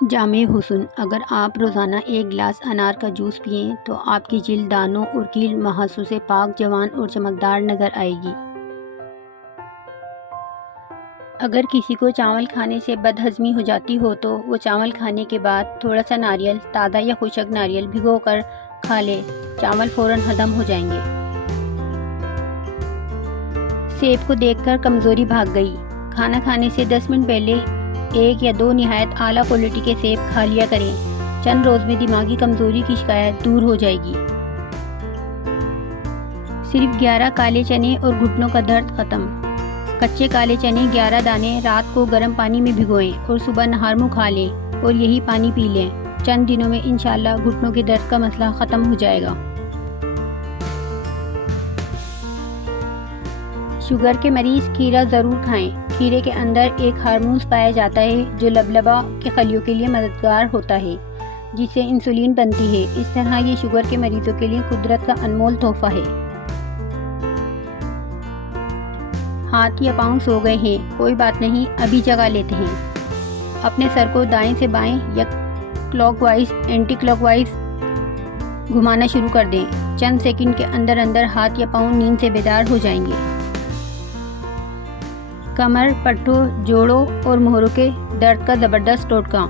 जामे हुस्न, अगर आप रोज़ाना एक गिलास अनार का जूस पिएं तो आपकी जिल्द दानों और कील मुहासों से पाक, जवान और चमकदार नज़र आएगी। अगर किसी को चावल खाने से बदहज़मी हो जाती हो तो वो चावल खाने के बाद थोड़ा सा नारियल, ताज़ा या खुशक नारियल भिगोकर खा ले। चावल फ़ौरन हज़म हो जाएंगे। सेब को देखकर कमज़ोरी भाग गई। खाना खाने से 10 मिनट पहले 1 या 2 निहायत आला क्वालिटी के सेब खा लिया करें। चंद रोज़ में दिमागी कमज़ोरी की शिकायत दूर हो जाएगी। सिर्फ 11 काले चने और घुटनों का दर्द ख़त्म। कच्चे काले चने 11 दाने रात को गर्म पानी में भिगोएं और सुबह नहार मुँह खा लें और यही पानी पी लें। चंद दिनों में इंशाल्लाह घुटनों के दर्द का मसला ख़त्म हो जाएगा। शुगर के मरीज़ खीरा ज़रूर खाएं। खीरे के अंदर एक हार्मोन पाया जाता है जो लबलबा के खलियों के लिए मददगार होता है, जिससे इंसुलिन बनती है। इस तरह ये शुगर के मरीज़ों के लिए कुदरत का अनमोल तोहफ़ा है। हाथ या पाँव सो गए हैं, कोई बात नहीं, अभी जगा लेते हैं। अपने सर को दाएं से बाएं या क्लॉकवाइज एंटी क्लॉकवाइज घुमाना शुरू कर दें। चंद सेकंड के अंदर अंदर हाथ या पाँव नींद से बेदार हो जाएंगे। कमर, पट्टों, जोड़ों और मोहरों के दर्द का ज़बरदस्त टोटका।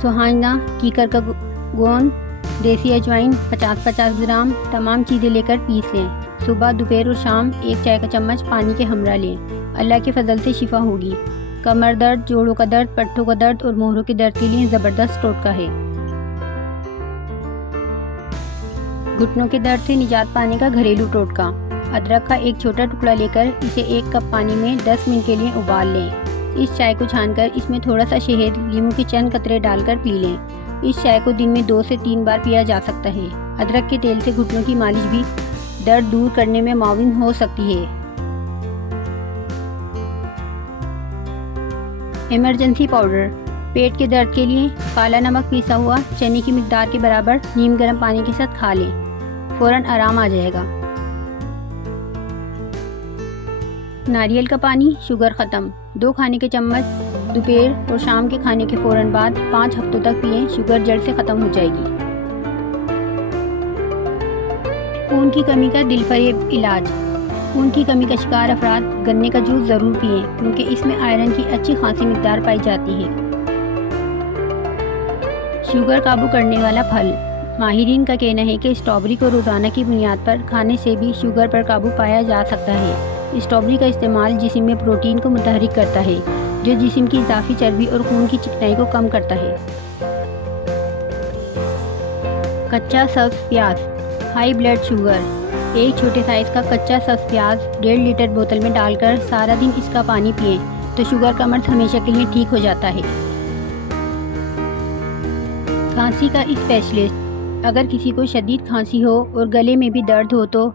सुहाना, कीकर का गोंद, देसी अजवाइन 50-50 ग्राम तमाम चीज़ें लेकर पीस लें। सुबह, दोपहर और शाम 1 चाय का चम्मच पानी के हमरा लें। अल्लाह के फजल से शिफा होगी। कमर दर्द, जोड़ों का दर्द, पट्टों का दर्द और मोहरों के दर्द के लिए ज़बरदस्त टोटका है। घुटनों के दर्द से निजात पाने का घरेलू टोटका। अदरक का एक छोटा टुकड़ा लेकर इसे 1 कप पानी में 10 मिनट के लिए उबाल लें। इस चाय को छानकर इसमें थोड़ा सा शहद, नींबू के चंद कतरे डालकर पी लें। इस चाय को दिन में 2 से 3 बार पिया जा सकता है। अदरक के तेल से घुटनों की मालिश भी दर्द दूर करने में मुआविन हो सकती है। इमरजेंसी पाउडर, पेट के दर्द के लिए काला नमक पीसा हुआ चने की मिकदार के बराबर नीम गर्म पानी के साथ खा लें, फ़ौरन आराम आ जाएगा। नारियल का पानी, शुगर ख़त्म। 2 खाने के चम्मच दोपहर और शाम के खाने के फ़ौरन बाद 5 हफ्तों तक पिएं, शुगर जड़ से ख़त्म हो जाएगी। खून की कमी का दिलफरेब इलाज। खून की कमी का शिकार अफराद गन्ने का जूस ज़रूर पिएं, क्योंकि इसमें आयरन की अच्छी खासी मिकदार पाई जाती है। शुगर काबू करने वाला फल। माहिरीन का कहना है कि स्ट्रॉबेरी को रोज़ाना की बुनियाद पर खाने से भी शुगर पर काबू पाया जा सकता है। स्ट्रॉबेरी का इस्तेमाल जिस्म में प्रोटीन को मुतहरिक करता है, जो जिस्म की इजाफी चर्बी और खून की चिकनाई को कम करता है। कच्चा सब्ज़ प्याज, हाई ब्लड शुगर। एक छोटे साइज़ का कच्चा सब्ज़ प्याज 1.5 लीटर बोतल में डालकर सारा दिन इसका पानी पिएं तो शुगर का मर्ज हमेशा के लिए ठीक हो जाता है। खांसी का स्पेशलिस्ट। अगर किसी को शदीद खांसी हो और गले में भी दर्द हो तो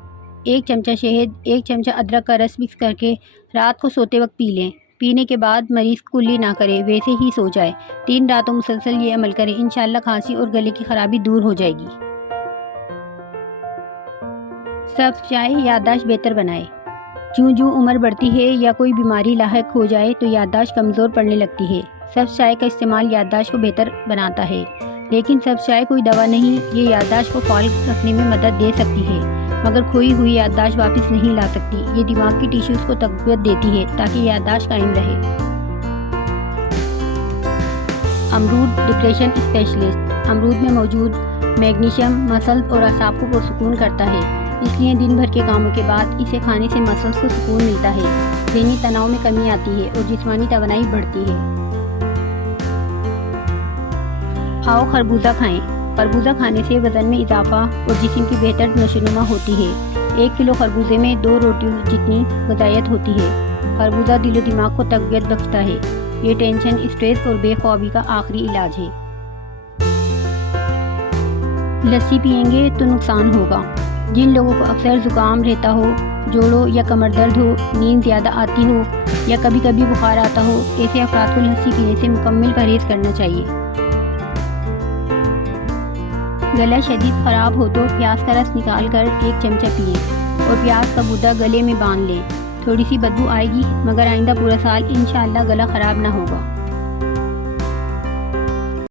1 चमचा शहद, 1 चमचा अदरक का रस मिक्स करके रात को सोते वक्त पी लें। पीने के बाद मरीज़ कुल्ली ना करे, वैसे ही सो जाए। 3 रातों मुसलसल ये अमल करें, इंशाल्लाह खांसी और गले की खराबी दूर हो जाएगी। सब्ज़ चाय याददाश्त बेहतर बनाए। जूँ उम्र बढ़ती है या कोई बीमारी लाहक हो जाए तो याददाश्त कमज़ोर पड़ने लगती है। सब्ज़ चाय का इस्तेमाल याददाश्त को बेहतर बनाता है, लेकिन सब्ज़ चाय कोई दवा नहीं। ये याददाश्त को फाल रखने में मदद दे सकती है, मगर खोई हुई याददाश्त वापस नहीं ला सकती। ये दिमाग की टिश्यूज़ को तक़वियत देती है ताकि याददाश्त कायम रहे। अमरूद डिप्रेशन स्पेशलिस्ट। अमरूद में मौजूद मैग्नीशियम मसल्स और असाब को पुरसुकून करता है, इसलिए दिन भर के कामों के बाद इसे खाने से मसल्स को सुकून मिलता है, ज़हनी तनाव में कमी आती है और जिस्मानी तवानाई बढ़ती है। आओ खरबूजा खाएं। खरबूजा खाने से वज़न में इजाफा और जिस्म की बेहतर नशोनुमा होती है। 1 किलो खरबूजे में 2 रोटियों जितनी ग़िज़ायत होती है। खरबूजा दिल और दिमाग को तक़वियत बख्शता है। ये टेंशन, स्ट्रेस और बेख्वाबी का आखिरी इलाज है। लस्सी पिएंगे तो नुकसान होगा। जिन लोगों को अक्सर ज़ुकाम रहता हो, जोड़ों या कमर दर्द हो, नींद ज़्यादा आती हो या कभी कभी बुखार आता हो, ऐसे अफराद को लस्सी पीने से मुकम्मल परहेज़ करना चाहिए। गला शदीद ख़राब हो तो प्याज का रस निकाल कर 1 चमचा पिए और प्याज का गूदा गले में बांध लें। थोड़ी सी बदबू आएगी, मगर आइंदा पूरा साल इंशाअल्लाह गला ख़राब ना होगा।